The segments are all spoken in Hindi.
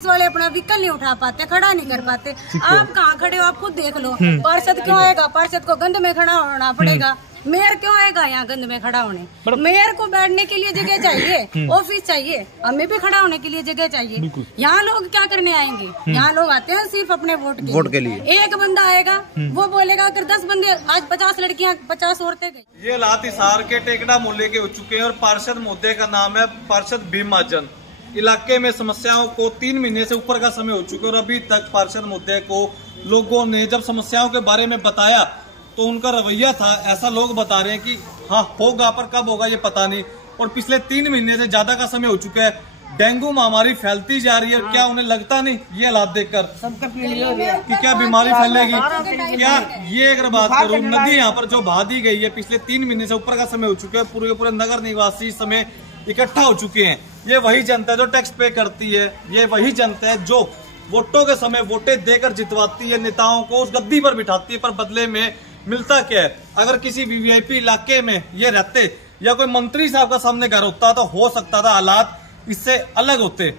वाले अपना व्हीकल नहीं उठा पाते, खड़ा नहीं कर पाते। आप कहाँ खड़े हो, आप खुद देख लो। पार्षद क्यों आएगा? पार्षद को गंद में खड़ा होना पड़ेगा। मेयर क्यों आएगा यहाँ गंद में खड़ा होने? मेयर को बैठने के लिए जगह चाहिए, ऑफिस चाहिए, हमें भी खड़ा होने के लिए जगह चाहिए। यहाँ लोग क्या करने आएंगे? यहाँ लोग आते हैं सिर्फ अपने वोट के लिए। एक बंदा आएगा, वो बोलेगा अगर 10 बंदे, आज 50 लड़कियाँ 50 औरतें गई। ये लात हिसार के टेकड़ा मोहल्ले के हो चुके हैं और पार्षद महोदय का नाम है पार्षद भीम महाजन। इलाके में समस्याओं को 3 महीने से ऊपर का समय हो चुका है और अभी तक पार्षद महोदय को लोगों ने जब समस्याओं के बारे में बताया तो उनका रवैया था ऐसा, लोग बता रहे हैं कि हाँ होगा पर कब होगा ये पता नहीं। और पिछले 3 महीने से ज्यादा का समय हो चुका है, डेंगू महामारी फैलती जा रही है। क्या उन्हें लगता नहीं ये हालात देखकर कि क्या बीमारी फैलेगी? क्या ये अगर बात करूँ, नदी यहाँ पर जो बहा दी गई है पिछले 3 महीने से ऊपर का समय हो चुका है, पूरे नगर निवासी इस समय इकट्ठा हो चुके हैं। ये वही जनता है जो टैक्स पे करती है, ये वही जनता है जो वोटों के समय वोटें देकर जितवाती है, नेताओं को उस गद्दी पर बिठाती है, पर बदले में मिलता क्या है? अगर किसी वीवीआईपी इलाके में ये रहते या कोई मंत्री साहब का सामने घर होता तो हो सकता था हालात इससे अलग होते।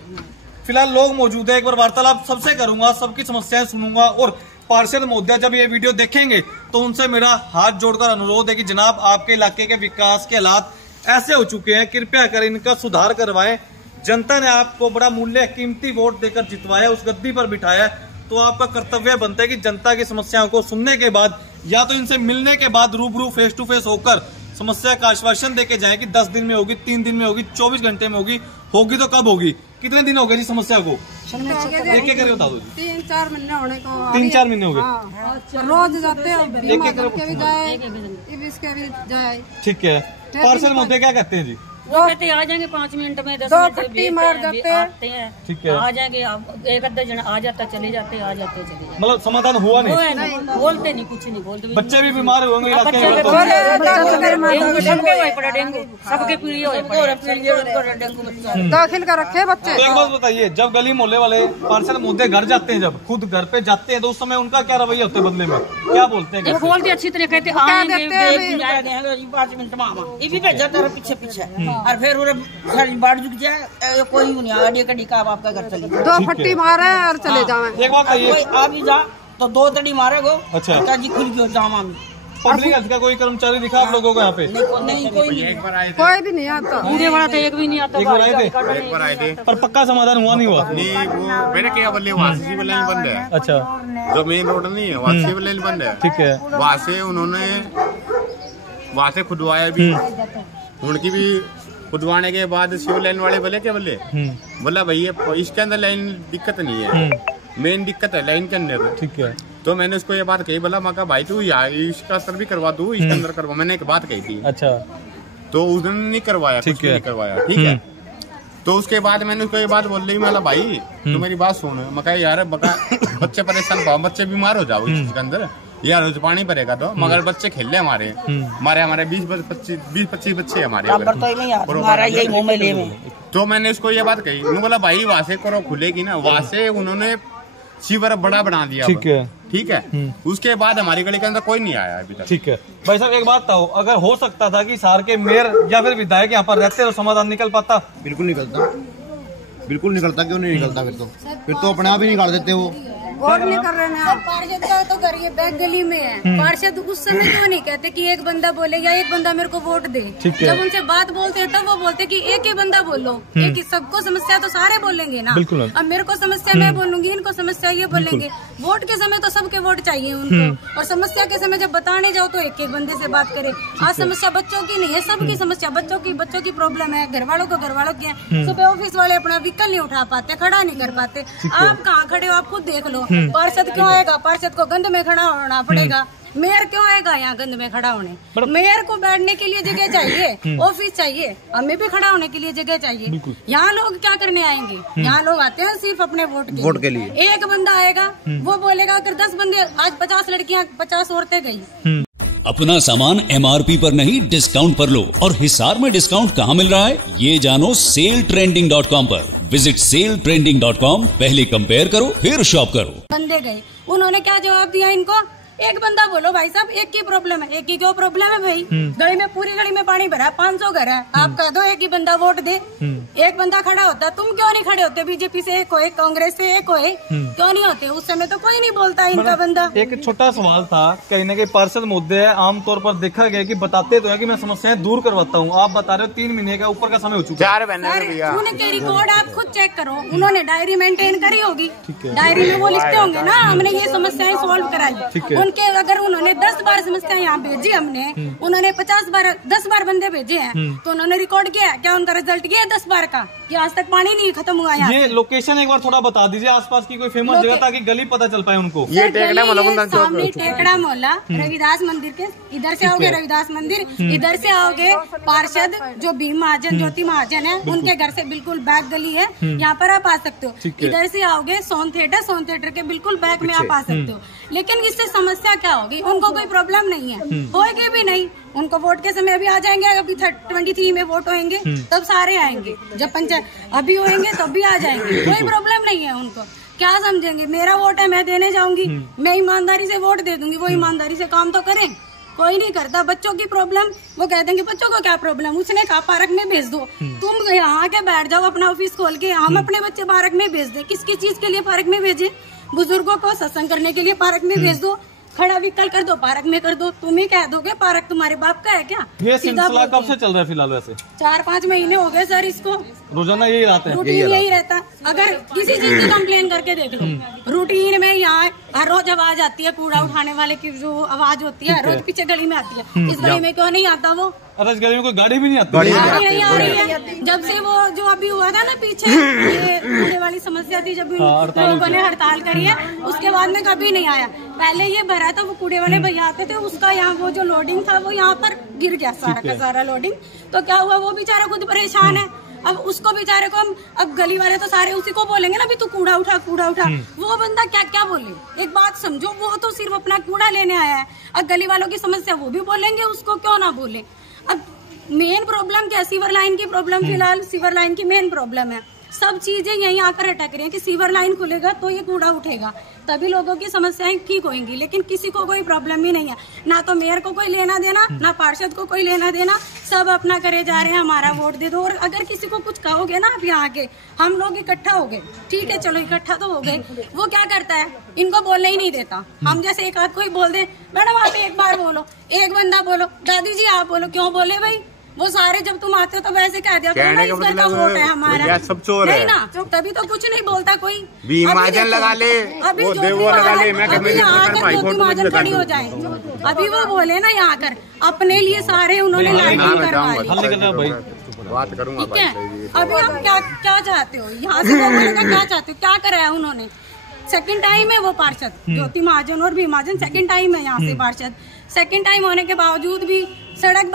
फिलहाल लोग मौजूद है, एक बार वार्तालाप सबसे करूंगा, सबकी समस्याएं सुनूंगा और पार्षद महोदय जब ये वीडियो देखेंगे तो उनसे मेरा हाथ जोड़कर अनुरोध है कि जनाब आपके इलाके के विकास के हालात ऐसे हो चुके हैं, कृपया कर इनका सुधार करवाएं। जनता ने आपको बड़ा मूल्य कीमती वोट देकर जितवाया, उस गद्दी पर बिठाया, तो आपका कर्तव्य बनता है कि जनता की समस्याओं को सुनने के बाद या तो इनसे मिलने के बाद रूबरू फेस टू फेस होकर समस्या का आश्वासन देके जाए कि 10 दिन में होगी, 3 दिन में होगी, 24 घंटे में होगी तो कब होगी? कितने दिन हो गए जी समस्या को? एक करके बता दो। 3-4 महीने होने को। 3-4 महीने हो गए। रोज जाते हैं, ठीक है। पार्षद महोदय क्या कहते हैं जी? वो कहते हैं आ जाएंगे 5 मिनट में, 10 मिनट मार जाते हैं। ठीक है, आ जाएंगे, एक आधा जन आ जाता चले जाते, आ जाते चले जाते। मतलब समाधान हुआ नहीं? बोलते नहीं, कुछ नहीं बोलते। बच्चे भी बीमार होंगे इलाके में, सबके पड़ा डेंगू, सबके डेंगू दाखिल कर रखे बच्चे। तो एक बात बताइए, जब गली मोहल्ले वाले पार्षद महोदय घर जाते हैं, जब खुद घर पे जाते हैं तो उस समय उनका क्या रवैया होता है? बदले में क्या बोलते हैं? बोलते अच्छी तरह, कहते 5 मिनट में ये भी भेजा तेरा पीछे और फिर बाढ़ झुक जाए, कोई नहीं आगे कड़ी का आपका घर चले 2 फट्टी मारे और चले जाए। एक बात कहिए, आप ही जा तो 2 तड़ी मारेगो। अच्छा जी खुल गयो जामा में। पब्लिक हेल्थ का कोई कर्मचारी दिखा आप लोगों को यहाँ पे? नहीं कोई भी नहीं आता। पूरे वाला तो एक भी नहीं आता। एक बार आए थे पर पक्का समाधान हुआ नहीं हुआ? नहीं, वो मैंने क्या बोले वासी वाला ही बंद है। अच्छा, जो मेन रोड नहीं है वासी वाला ही बंद है। ठीक है, वहाँ से उन्होंने वहाँ से खुदवाया भी, उनकी भी खुदवाने के बाद सिविल लाइन वाले बोले क्या बोले, बोला भैया इसके अंदर लाइन दिक्कत नहीं है, मेन दिक्कत है लाइन के अंदर। ठीक है, तो मैंने उसको ये बात कही, बोला मैं भाई तू यार इसका असर भी करवा दू, इसके अंदर करवा, मैंने एक बात कही थी। अच्छा, तो उसने नहीं करवाया, कुछ नहीं करवाया। ठीक है, तो उसके बाद मैंने उसको ये बात बोल रही, मैं भाई तू मेरी बात सुन, मैं कहा यार बच्चे परेशान पाओ, बच्चे बीमार हो जाओ इसके अंदर, यार रोज पानी पड़ेगा तो, मगर बच्चे खेल ले हमारे 20-25 बच्चे हमारे। तो मैंने उसको ये बात कही, मैं बोला भाई वहाँ से करो खुलेगी ना, वहाँ से उन्होंने शिवर बड़ा बना दिया। ठीक है, उसके बाद हमारी गली के अंदर कोई नहीं आया अभी तक। ठीक है भाई साहब, एक बात बताओ, अगर हो सकता था कि शहर के मेयर या फिर विधायक यहाँ पर रहते तो समाधान निकल पाता? बिल्कुल निकलता, बिल्कुल निकलता। क्यों नहीं निकलता? फिर तो अपने आप ही निकाल देते वो। वोट नहीं कर रहे हैं। पार्षद का तो करिए बैक गली में है। पार्षद उस समय क्यों नहीं कहते कि एक बंदा बोले या एक बंदा मेरे को वोट दे? जब उनसे बात बोलते हैं तब वो बोलते कि एक ही बंदा बोलो, एक ही, सबको समस्या तो सारे बोलेंगे ना। अब मेरे को समस्या मैं बोलूंगी, इनको समस्या ये बोलेंगे। वोट के समय तो सबके वोट चाहिए उनको, और समस्या के समय जब बताने जाओ तो एक बंदे से बात करे। आज समस्या बच्चों की नहीं है, सबकी समस्या, बच्चों की प्रॉब्लम है, घर वालों की है। सुबह ऑफिस वाले अपना व्हीकल नहीं उठा पाते, खड़ा नहीं कर पाते। आप कहाँ खड़े हो, आप खुद देख लो। पार्षद क्यों आएगा? पार्षद को गंद में खड़ा होना पड़ेगा। मेयर क्यों आएगा यहाँ गंद में खड़ा होने? मेयर को बैठने के लिए जगह चाहिए, ऑफिस चाहिए, हमें भी खड़ा होने के लिए जगह चाहिए। यहाँ लोग क्या करने आएंगे? यहाँ लोग आते हैं सिर्फ अपने वोट के लिए। एक बंदा आएगा, वो बोलेगा अगर 10 बंदे, आज 50 लड़कियाँ 50 औरतें गई। अपना सामान MRP पर नहीं डिस्काउंट पर लो। और हिसार में डिस्काउंट कहाँ मिल रहा है ये जानो सेलट्रेंडिंग.com पर। विजिट सेलट्रेंडिंग.com, पहले कंपेयर करो फिर शॉप करो। बंदे गए, उन्होंने क्या जवाब दिया इनको? एक बंदा बोलो भाई साहब, एक की प्रॉब्लम है, एक की क्यों प्रॉब्लम है भाई? गली में पूरी गली में पानी भरा है, 500 घर है, आप कह दो एक ही बंदा वोट दे। एक बंदा खड़ा होता, तुम क्यों नहीं खड़े होते? बीजेपी से एक होए, कांग्रेस से एक होए, क्यों नहीं होते? उस समय तो कोई नहीं बोलता इनका बंदा। एक छोटा सवाल था, कहीं ना कहीं पार्षद मुद्दे है, आमतौर पर देखा गया कि बताते तो है कि मैं समस्याएं दूर करवाता हूँ, आप बता रहे हो 3 महीने का ऊपर का समय हो चुका है। उनके रिकॉर्ड आप खुद चेक करो, उन्होंने डायरी मेंटेन करी होगी, डायरी में वो लिखते होंगे ना हमने ये समस्याएं सॉल्व कराई। उनके अगर उन्होंने 10 बार समस्याएं यहाँ भेजी, हमने उन्होंने 10 बार बंदे भेजे हैं, तो उन्होंने रिकॉर्ड किया, क्या उनका रिजल्ट किया 10 बार का कि आज तक पानी नहीं खत्म हुआ यहाँ? ये लोकेशन एक बार थोड़ा बता दीजिए, आसपास की कोई फेमस जगह ताकि गली पता चल पाए उनको। ये टेकड़ा मोहल्ला, सामने टेकड़ा मोहल्ला, रविदास मंदिर के इधर से आओगे रविदास मंदिर, इधर से आओगे पार्षद जो भीम महाजन ज्योति महाजन है, उनके घर से बिल्कुल बैक गली है, यहाँ पर आप आ सकते हो। इधर से आओगे सोन थिएटर के बिल्कुल बैक में आप आ सकते हो। लेकिन इससे समस्या क्या होगी? उनको कोई प्रॉब्लम नहीं है, होएगी भी नहीं। उनको वोट के समय अभी आ जाएंगे, अभी 23 में वोट होंगे तब सारे आएंगे, जब पंचायत अभी होंगे तब भी आ जाएंगे, कोई प्रॉब्लम नहीं है उनको। क्या समझेंगे? मेरा वोट है, मैं देने जाऊंगी, मैं ईमानदारी से वोट दे दूंगी, वो ईमानदारी से काम तो करें, कोई नहीं करता। बच्चों की प्रॉब्लम, वो कह देंगे बच्चों को क्या प्रॉब्लम, उसने कहा पार्क में भेज दो, तुम यहाँ के बैठ जाओ अपना ऑफिस खोल के, हम अपने बच्चे पार्क में भेज दे। किसकी चीज के लिए पार्क में भेजे? बुजुर्गों को सत्संग करने के लिए पार्क में भेज दो, खड़ा व्हीकल कर दो पार्क में कर दो। तुम ही कह दोगे पार्क तुम्हारे बाप का है क्या? ये सिलसिला कब से चल रहा है फिलहाल? वैसे 4-5 महीने हो गए सर इसको, रोजाना यही रहता है, रूटीन यही रहता है। अगर किसी चीज की कंप्लेन करके देख लो, रूटीन में यहाँ हर रोज आवाज आती है, कूड़ा उठाने वाले की जो आवाज होती है, रोज पीछे गली में आती है, इस गली में क्यों नहीं आता वो? अरे इस गली में कोई गाड़ी भी नहीं आती, नहीं आ रही है। जब से वो जो अभी हुआ था ना पीछे, ये कूड़े वाली समस्या थी, जब लोगों ने हड़ताल करी है, उसके बाद में कभी नहीं आया। पहले ये भरा था, वो कूड़े वाले भैया आते थे, उसका यहाँ वो जो लोडिंग था वो यहाँ पर गिर गया सारा का सारा लोडिंग। तो क्या हुआ, वो बेचारा खुद परेशान है। अब उसको बेचारे को हम, अब गली वाले तो सारे उसी को बोलेंगे ना, भी तू कूड़ा उठा कूड़ा उठा। वो बंदा क्या क्या बोले? एक बात समझो, वो तो सिर्फ अपना कूड़ा लेने आया है। अब गली वालों की समस्या वो भी बोलेंगे, उसको क्यों ना बोले? अब मेन प्रॉब्लम क्या? सीवर लाइन की प्रॉब्लम, फिलहाल सीवर लाइन की मेन प्रॉब्लम है। सब चीजें यहीं आकर अटक रही है कि सीवर लाइन खुलेगा तो ये कूड़ा उठेगा, तभी लोगों की समस्याएं ठीक होंगी। लेकिन किसी को कोई प्रॉब्लम ही नहीं है, ना तो मेयर को कोई लेना देना, ना पार्षद को कोई लेना देना, सब अपना करे जा रहे हैं, हमारा वोट दे दो। और अगर किसी को कुछ कहोगे ना, आप यहाँ के हम लोग इकट्ठा हो गए, ठीक है चलो इकट्ठा तो हो गए, वो क्या करता है, इनको बोलने ही नहीं देता। हम जैसे एक आध कोई बोल दे, मैडम आप एक बार बोलो, एक बंदा बोलो, दादी जी आप बोलो, क्यों बोले भाई? वो सारे जब तुम आते हो तो वैसे कह दिया इस घर का वोट है हमारा, सब चोर है ना, तभी तो कुछ नहीं बोलता कोई। महाजन लगा ले, अभी महाजन खड़ी हो जाए, अभी वो बोले ना यहाँ कर अपने लिए सारे उन्होंने लाइन करवाई, ठीक है। अभी आप क्या चाहते हो यहाँ से? वो बोलेगा क्या चाहते हो, क्या कराया उन्होंने? सेकंड टाइम है वो पार्षद, ज्योति महाजन और भीम महाजन सेकंड टाइम है यहाँ से पार्षद। सेकंड टाइम होने के बावजूद भी सड़क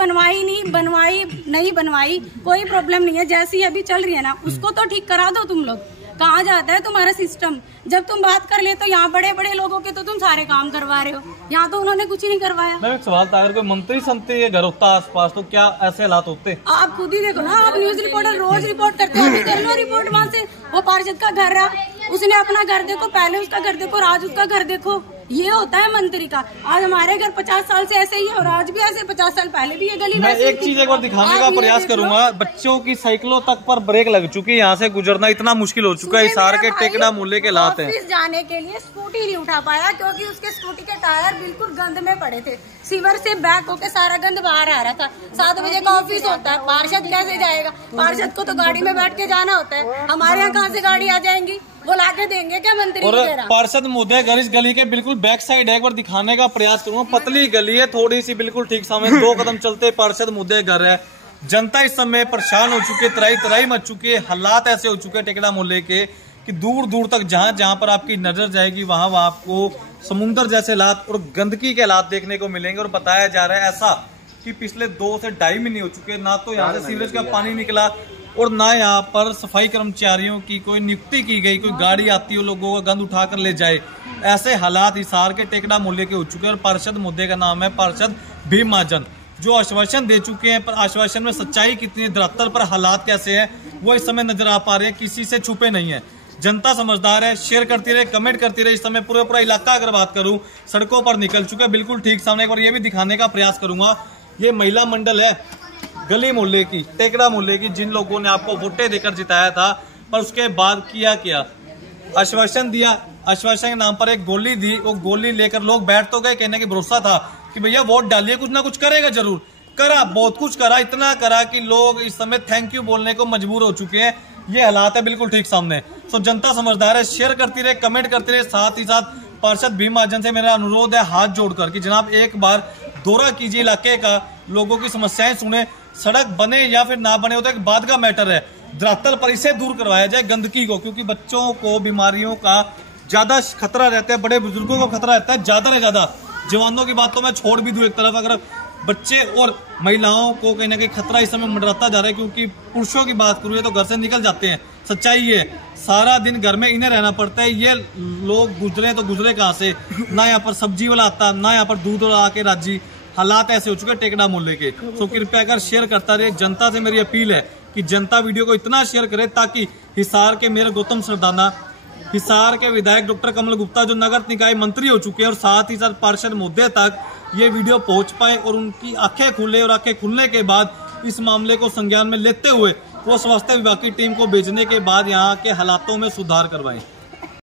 नहीं बनवाई, कोई प्रॉब्लम नहीं है। जैसी अभी चल रही है ना, उसको तो ठीक करा दो तुम लोग। कहाँ जाता है तुम्हारा सिस्टम? जब तुम बात कर ले तो यहाँ बड़े बड़े लोगों के तो तुम सारे काम करवा रहे हो, यहाँ तो उन्होंने कुछ ही नहीं करवाया। मैं एक सवाल था, अगर कोई मंत्री संत्री ये घर होता आसपास तो क्या ऐसे हालात होते? आप खुद ही देखो ना, आप न्यूज रिपोर्टर रोज रिपोर्ट करते हो, कर लो रिपोर्ट वहाँ से। वो पार्षद का घर रहा, उसने अपना घर देखो, पहले उसका घर देखो, आज उसका घर देखो। ये होता है मंत्री का। आज हमारे घर 50 साल से ऐसे ही है और आज भी ऐसे, 50 साल पहले भी ये गली। मैं एक चीज एक बार दिखाने का प्रयास करूंगा, बच्चों की साइकिलों तक पर ब्रेक लग चुकी है, यहाँ से गुजरना इतना मुश्किल हो चुका है। हिसार के टेकड़ा मूल्य के लात है, ऑफिस जाने के लिए स्कूटी नहीं उठा पाया क्योंकि उसके स्कूटी के टायर बिल्कुल गंद में पड़े थे, सीवर से बैक होके सारा गंद बाहर आ रहा था। 7 बजे का ऑफिस होता है, पार्षद कैसे जाएगा? पार्षद को तो गाड़ी में बैठ के जाना होता है, हमारे यहाँ कहाँ से गाड़ी आ जाएंगी? वो लाके देंगे क्या मंत्री? और पार्षद महोदय घर इस गली के बिल्कुल बैक साइड है, एक बार दिखाने का प्रयास करूंगा। पतली गली है थोड़ी सी, बिल्कुल ठीक सामने 2 कदम चलते पार्षद महोदय घर है। जनता इस समय परेशान हो चुकी है, तराई मच चुकी है। हालात ऐसे हो चुके हैं टेकड़ा मोहल्ले के कि दूर दूर तक जहां पर आपकी नजर जाएगी वहां आपको समुद्र जैसे हालात और गंदगी के हालात देखने को मिलेंगे। और बताया जा रहा है ऐसा कि पिछले 2 से 2.5 महीने हो चुके हैं, ना तो यहाँ से सीवरेज का पानी निकला और ना यहाँ पर सफाई कर्मचारियों की कोई नियुक्ति की गई, कोई गाड़ी आती हो लोगों का गंद उठाकर ले जाए। ऐसे हालात हिसार के टेकड़ा मोहल्ले के हो चुके हैं। और पार्षद मुद्दे का नाम है पार्षद भीम महाजन, जो आश्वासन दे चुके हैं, पर आश्वासन में सच्चाई कितनी, धरातल पर हालात कैसे हैं वो इस समय नजर आ पा रहे हैं, किसी से छुपे नहीं है। जनता समझदार है, शेयर करती रहे, कमेंट करती रहे। इस समय पूरा इलाका अगर बात करूं सड़कों पर निकल चुका है बिल्कुल ठीक सामने। एक बार ये भी दिखाने का प्रयास करूंगा, ये महिला मंडल है गली मोहल्ले की, टेकड़ा मोहल्ले की, जिन लोगों ने आपको वोटें देकर जिताया था, पर उसके बाद किया क्या, आश्वासन दिया, आश्वासन के नाम पर एक गोली दी, वो गोली लेकर लोग बैठ तो गए, कहने की भरोसा था कि भैया वोट डालिए, कुछ ना कुछ करेगा जरूर। करा, बहुत कुछ करा, इतना करा कि लोग इस समय थैंक यू बोलने को मजबूर हो चुके हैं। ये हालात है बिल्कुल ठीक सामने। सो जनता समझदार है, शेयर करती रहे, कमेंट करती रहे। साथ ही साथ पार्षद भीम महाजन से मेरा अनुरोध है हाथ जोड़कर कि जनाब एक बार दौरा कीजिए इलाके का, लोगों की समस्याएं सुने। सड़क बने या फिर ना बने होता है बाद का मैटर है, धरातल पर इसे दूर करवाया जाए गंदगी को, क्योंकि बच्चों को बीमारियों का ज्यादा खतरा रहता है, बड़े बुजुर्गों को खतरा रहता है ज्यादा से ज्यादा। जवानों की बात तो मैं छोड़ भी दूं एक तरफ, अगर बच्चे और महिलाओं को कहीं ना कहीं खतरा इस समय मंडराता जा रहा है, क्योंकि पुरुषों की बात करूँ तो घर से निकल जाते हैं, सच्चाई है, सारा दिन घर में इन्हें रहना पड़ता है। ये लोग गुजरे तो गुजरे कहाँ से, ना यहाँ पर सब्जी वाला आता, ना यहाँ पर दूध वाला आके राजी। हालात ऐसे हो चुके हैं टेकड़ा मोहल्ले के। तो कृपया कर शेयर करता रहे। जनता से मेरी अपील है कि जनता वीडियो को इतना शेयर करे ताकि हिसार के मेयर गौतम सरदाना, हिसार के विधायक डॉक्टर कमल गुप्ता जो नगर निकाय मंत्री हो चुके हैं, और साथ ही साथ पार्षद महोदय तक ये वीडियो पहुंच पाए और उनकी आंखें खुले, और आंखें खुलने के बाद इस मामले को संज्ञान में लेते हुए वो स्वास्थ्य विभाग की टीम को भेजने के बाद यहाँ के हालातों में सुधार करवाएं।